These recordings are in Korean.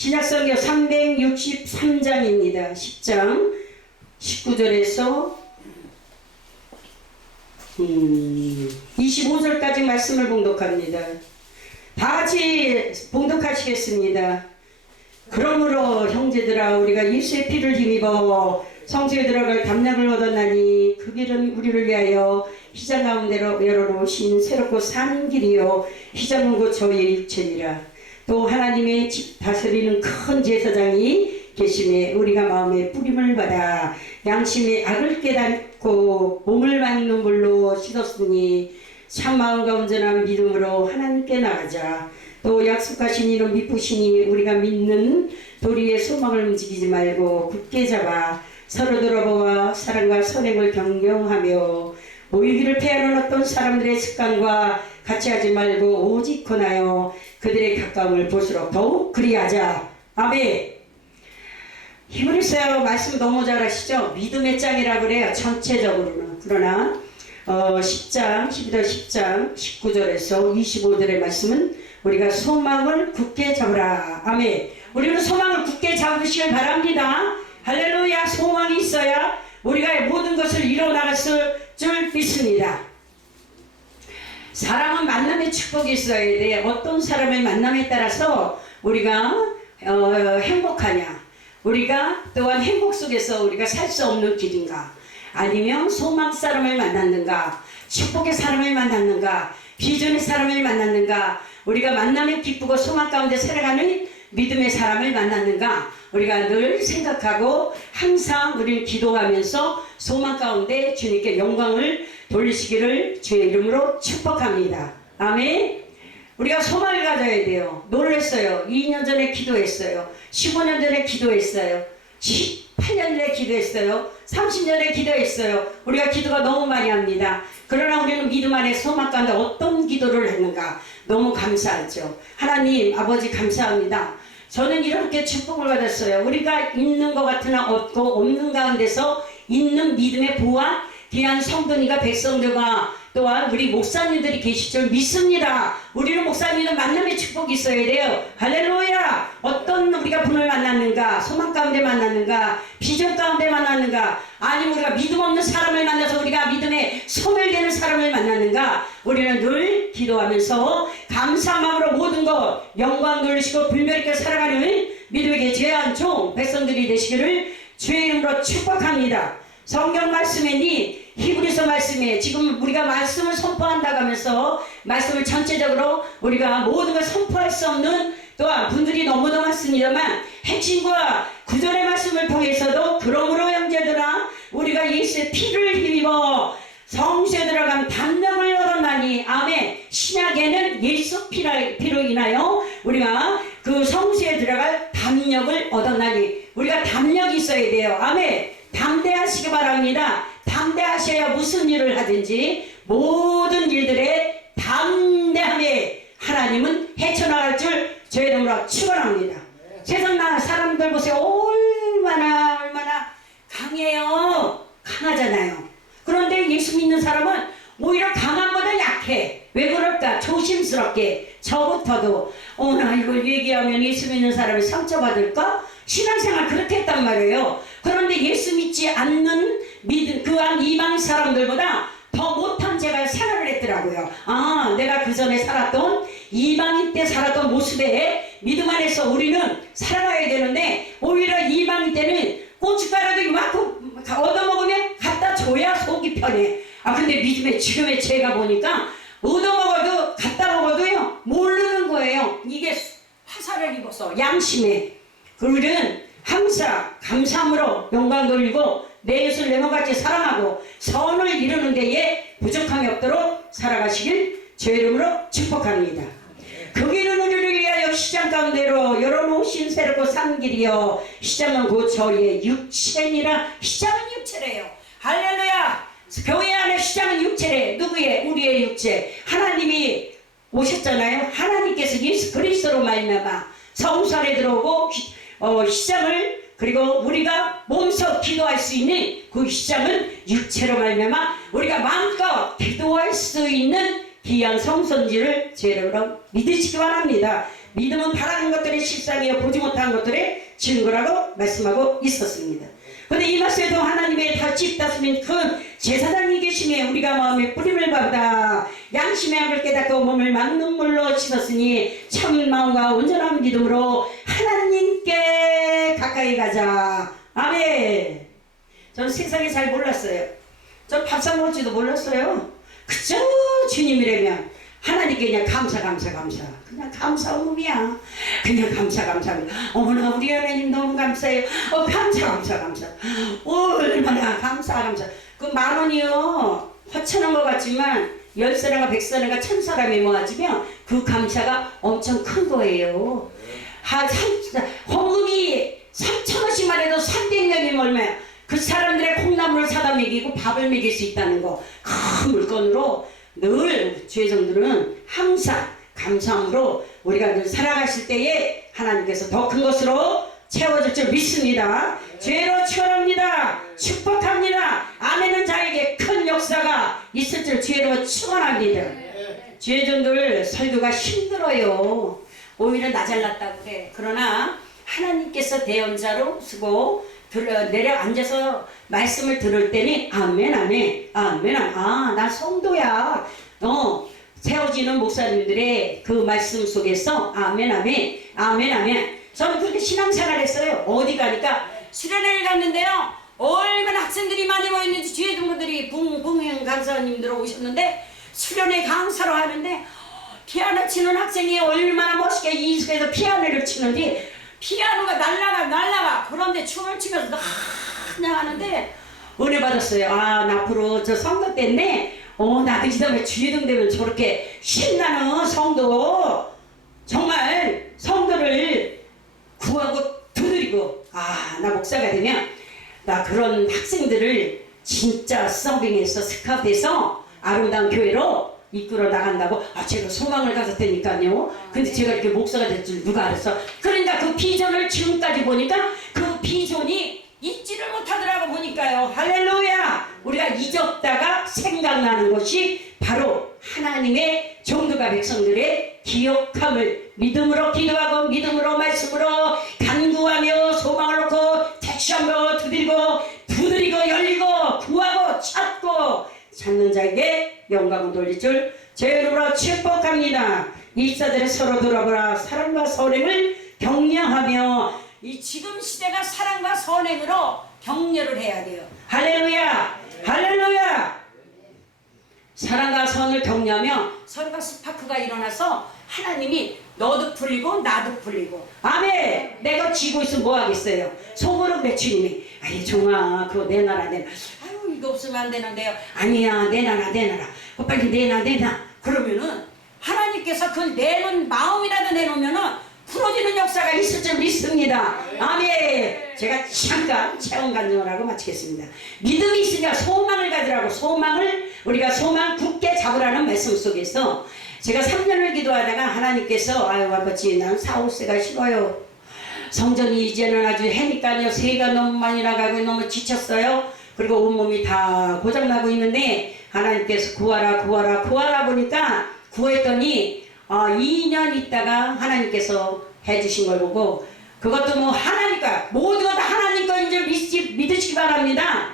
신약성경 363장입니다. 10장 19절에서 음, 25절까지 말씀을 봉독합니다. 다 같이 봉독하시겠습니다. 그러므로 형제들아 우리가 예수의 피를 힘입어 성지에 들어갈 담력을 얻었나니 그 길은 우리를 위하여 희장 가운데로 열어놓으신 새롭고 산 길이요 희장은 곧 저희의 육체니라 또 하나님의 집 다스리는 큰 제사장이 계심에 우리가 마음의 뿌림을 받아 양심의 악을 깨닫고 몸을 맑는 물로 씻었으니 참 마음과 온전한 믿음으로 하나님께 나가자. 또 약속하신 이는 미쁘시니 우리가 믿는 도리의 소망을 움직이지 말고 굳게 잡아 서로 돌아보아 사랑과 선행을 경영하며 모이기를 패하는 어떤 사람들의 습관과 같이 하지 말고 오직 권하여 그들의 가까움을 볼수록 더욱 그리하자. 아멘. 히브리서 말씀 너무 잘하시죠? 믿음의 짱이라 그래요. 전체적으로는. 그러나 어, 10장 11절 10장 19절에서 25절의 말씀은 우리가 소망을 굳게 잡으라. 아멘. 우리는 소망을 굳게 잡으시길 바랍니다. 할렐루야. 소망이 있어야 우리가 모든 것을 이뤄나갈 줄 믿습니다 사람은 만남의 축복이 있어야 돼. 어떤 사람의 만남에 따라서 우리가 어, 행복하냐. 우리가 또한 행복 속에서 우리가 살 수 없는 길인가. 아니면 소망 사람을 만났는가. 축복의 사람을 만났는가. 비전의 사람을 만났는가. 우리가 만남에 기쁘고 소망 가운데 살아가는 믿음의 사람을 만났는가. 우리가 늘 생각하고 항상 우리는 기도하면서 소망 가운데 주님께 영광을 돌리시기를 주의 이름으로 축복합니다. 아멘. 우리가 소망을 가져야 돼요. 놀랬어요. 2년 전에 기도했어요. 15년 전에 기도했어요. 18년 전에 기도했어요. 30년 전에 기도했어요. 우리가 기도가 너무 많이 합니다. 그러나 우리는 믿음 안에 소망 가운데 어떤 기도를 했는가 너무 감사하죠. 하나님 아버지 감사합니다. 저는 이렇게 축복을 받았어요. 우리가 있는 것 같으나 없고 없는 가운데서 있는 믿음의 보안 귀한 성도니가 백성들과 또한 우리 목사님들이 줄 믿습니다. 우리는 목사님은 만남의 축복이 있어야 돼요. 할렐루야! 어떤 우리가 분을 만났는가, 소망 가운데 만났는가, 비전 가운데 만났는가, 아니면 우리가 믿음 없는 사람을 만나서 우리가 믿음에 소멸되는 사람을 만났는가, 우리는 늘 기도하면서 감사 마음으로 모든 것 영광 돌리시고 불멸 있게 살아가는 믿음에게 제한 종 백성들이 되시기를 주의 이름으로 축복합니다. 성경 말씀에니 히브리서 말씀에 지금 우리가 말씀을 선포한다고 하면서 말씀을 전체적으로 우리가 모든 걸 선포할 수 없는 또한 분들이 너무나 많습니다만 핵심과 구절의 말씀을 통해서도 그러므로 형제들아 우리가 예수의 피를 힘입어 성수에 들어간 담력을 얻었나니 아멘. 신약에는 예수 피로 인하여 우리가 그 성수에 들어갈 담력을 얻었나니 우리가 담력이 있어야 돼요. 아멘. 담대하시기 바랍니다. 담대하셔야 무슨 일을 하든지 모든 일들에 담대함에 하나님은 헤쳐나갈 줄 저희 이름으로 축원합니다. 세상 나 사람들 보세요. 얼마나 얼마나 강해요. 강하잖아요. 그런데 예수 믿는 사람은 오히려 강함보다 약해. 왜 그럴까? 조심스럽게 저부터도 어 나 이걸 얘기하면 예수 믿는 사람이 상처받을까? 신앙생활 그렇게 했단 말이에요. 그런데 예수 믿지 않는 믿음 그한 이방 사람들보다 더 못한 제가 생활을 했더라고요. 아, 내가 그 전에 살았던 이방인 때 살았던 모습에 믿음 안에서 우리는 살아가야 되는데 오히려 이방인 때는 고춧가루도 이만큼 얻어먹으면 갖다 줘야 속이 편해. 아, 근데 믿음의 지금의 제가 보니까 얻어먹어도 갖다 먹어도요 모르는 거예요. 이게 화살을 입어서 양심에. 우리는 항상 감사함으로 영광 돌리고 내 예수를 내 몸같이 사랑하고 선을 이루는 데에 부족함이 없도록 살아가시길 제 이름으로 축복합니다. 그 길은 우리를 위하여 시장 가운데로 열어놓으신 새롭고 산 길이여 시장은 곧 저희의 육체니라 시장은 육체래요. 할렐루야 교회 안에 시장은 육체래 누구의 우리의 육체 하나님이 오셨잖아요. 하나님께서 예수 그리스도로 말미암아 성수 안에 들어오고 어, 시장을 그리고 우리가 몸소 기도할 수 있는 그 시장은 육체로 말미암아 우리가 마음껏 기도할 수 있는 귀한 성선지를 제 이름으로 믿으시기 바랍니다. 믿음은 바라는 것들의 실상이요 보지 못한 것들의 증거라고 말씀하고 있었습니다. 근데 이 말씀에도 하나님의 다집 다스린 큰 제사장이 계시며 우리가 마음의 뿌림을 받아 양심의 악을 깨닫고 몸을 막는 물로 씻었으니 참 마음과 온전한 믿음으로 하나님께 가까이 가자. 아멘. 저는 세상에 잘 몰랐어요. 저 밥상 먹을지도 몰랐어요. 그저 주님이라면 하나님께 그냥 감사 감사 감사 그냥 감사 의미야 그냥 감사 감사 어머나 우리 하나님 너무 감사해요 어 감사 감사 감사 얼마나 감사 감사 그 만 원이요 허천한 것 같지만 열 사람과 백 사람과 천 사람이 모아지면 그 감사가 엄청 큰 거예요 한 삼, 헌금이 3천 원씩만 해도 300명이면 얼마야 그 사람들의 콩나물을 사다 먹이고 밥을 먹일 수 있다는 거 큰 물건으로 늘 죄성들은 항상 감사함으로 우리가 늘 살아가실 때에 하나님께서 더 큰 것으로 채워줄 줄 믿습니다. 죄로 치원합니다. 축복합니다. 아멘은 자에게 큰 역사가 있을 줄 죄로 축원합니다. 죄종들 설교가 힘들어요. 오히려 나 잘났다고 그래. 그러나 하나님께서 대언자로 쓰고 들어, 내려 앉아서 말씀을 들을 때니 아멘 아멘 아멘 아나 성도야. 어 세워지는 목사님들의 그 말씀 속에서 아멘 아멘 아멘 아멘. 저는 그렇게 신앙생활 했어요. 어디 가니까 수련회를 갔는데요. 얼마나 학생들이 많이 모였는지 뒤에 분들이 붕붕 강사님들 오셨는데 수련회 강사로 하는데 피아노 치는 학생이 얼마나 멋있게 이 속에서 피아노를 치는지 피아노가 날라가 날라가 그런데 춤을 추면서 그냥 하는데 은혜 받았어요. 아, 나 앞으로 저 성도 때문에 어, 나도 이 다음에 주의등 되면 저렇게 신나는 성도 정말 성도를 구하고 두드리고 아, 나 목사가 되면 나 그런 학생들을 진짜 서빙해서 스카우트해서 아름다운 교회로 이끌어 나간다고? 아 제가 소망을 가졌다니까요. 근데 제가 이렇게 목사가 될 줄 누가 알았어? 그러니까 그 비전을 지금까지 보니까 그 비전이 잊지를 못하더라고 보니까요. 할렐루야! 우리가 잊었다가 생각나는 것이 바로 하나님의 종들과 백성들의 기억함을 믿음으로 기도하고 믿음으로 말씀으로 간구하며 소망을 놓고 다시 한번 두드리고 두드리고 열리고 구하고 찾고 찾는 자에게 영광을 돌릴 줄제 이름으로 축복합니다. 이사들의 서로 돌아보라 사랑과 선행을 격려하며 이 지금 시대가 사랑과 선행으로 격려를 해야 돼요. 할렐루야, 할렐루야. 사랑과 선을 격려하며 서로가 스파크가 일어나서 하나님이 너도 풀리고 나도 풀리고. 아멘 내가 쥐고 있으면 뭐 하겠어요? 속으로 내 주님이 아이 종아 그거 내놔라 내놔 아유 이거 없으면 안 되는데요 아니야 내놔라 내놔라. 빨리 내놔 내놔. 그러면은 하나님께서 그 내놓은 마음이라도 내놓으면은 풀어지는 역사가 있을 줄 믿습니다. 아멘. 제가 잠깐 체험 간증을 하고 마치겠습니다. 믿음이 있으냐 소망을 가지라고 소망을 우리가 소망 굳게 잡으라는 말씀 속에서 제가 3년을 기도하다가 하나님께서 아유 아버지 난 사올세가 싫어요. 성전이 이제는 아주 해니까요 새가 너무 많이 나가고 너무 지쳤어요. 그리고 온몸이 다 고장나고 있는데 하나님께서 구하라 구하라 구하라 보니까 구했더니 어, 2년 있다가 하나님께서 해주신 걸 보고 그것도 뭐 하나니까 모두가 다 하나님 거인 줄 믿으시, 믿으시기 바랍니다.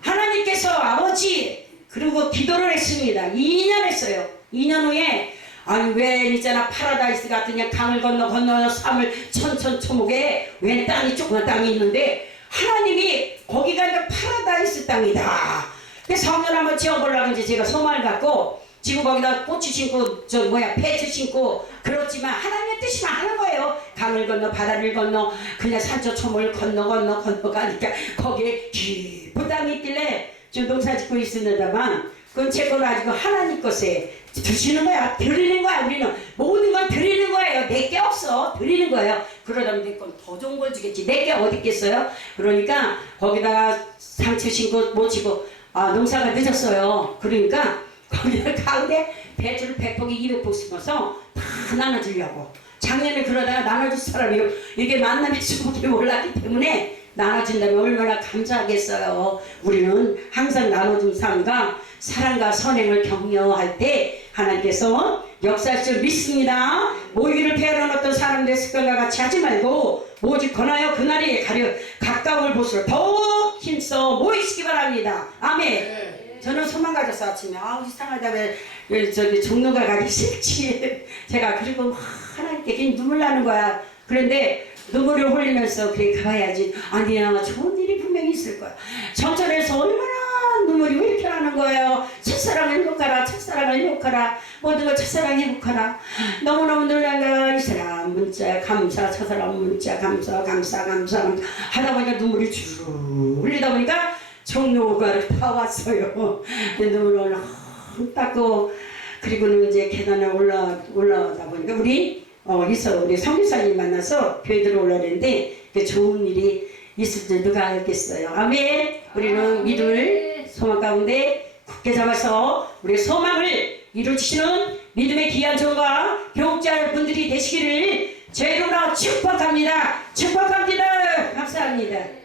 하나님께서 아버지 그리고 기도를 했습니다. 2년 했어요. 2년 후에 아니 왜 있잖아 파라다이스 같은 강을 건너 건너 삶을 천천 초목에 왜 땅이 조그만 땅이 있는데 하나님이 거기가 이제 파라다이스 땅이다. 그래서 성전 한번 지어보려고 이제 제가 소망을 갖고 지금 거기다 고추 심고 저 뭐야 배추 심고 그렇지만 하나님의 뜻이만 하는 거예요. 강을 건너 바다를 건너 그냥 산초 초목을 건너 건너 건너 가니까 거기에 깊은 땅이 있길래 좀 농사 짓고 있었는데만 그건 제걸 가지고 하나님 것에 드시는 거야 드리는 거야 우리는. 모든 건 드리는 거예요. 내게 없어. 드리는 거예요. 그러려면 내건더 좋은 걸 주겠지. 내게 어디 있겠어요? 그러니까 거기다가 상추 심고 못 치고 아 농사가 늦었어요. 그러니까 거기다 가운데 배추를 100포기 200포기 심어서 다 나눠주려고 작년에 그러다가 나눠줄 사람이 이게 만남의 수밖에 몰랐기 때문에 나눠준다면 얼마나 감사하겠어요. 우리는 항상 나눠준 삶과 사랑과 선행을 격려할 때 하나님께서 역사할 줄 믿습니다. 모이를 패하는 어떤 사람들의 습관과 같이 하지 말고 오직 권하여 그날이 가려 가까울 곳으로 더욱 힘써 모이시기 바랍니다. 아멘. 저는 소망 가져서 아침에 아우 이상하다 왜, 왜 저기 종로가 가기 싫지. 제가 그리고 막 하나님께 괜히 눈물 나는 거야. 그런데 눈물을 흘리면서 그래 가봐야지. 아니야 좋은 일이 분명히 있을 거야. 정절에서 얼마나 눈물이 왜 이렇게 나는 거예요? 첫사랑을 행복하라 첫사랑을 모든 걸 첫사랑 행복하라. 너무너무 놀란가 이 사람 문자 감사 첫사랑 문자 감사 감사 감사 하다 보니까 눈물이 주르르 흘리다 보니까 종로가 다 왔어요. 근데 흠 닦고 그리고는 이제 계단에 올라 올라오다 보니까 우리 어 있어 우리 성교사님 만나서 교회 들어 올라는데 그 좋은 일이 있을 줄 누가 알겠어요. 아멘. 우리는 믿음을 소망 가운데 굳게 잡아서 우리의 소망을 이루시는 믿음의 귀한 종과 교육자 분들이 되시기를 제 이름으로 축복합니다. 축복합니다. 감사합니다.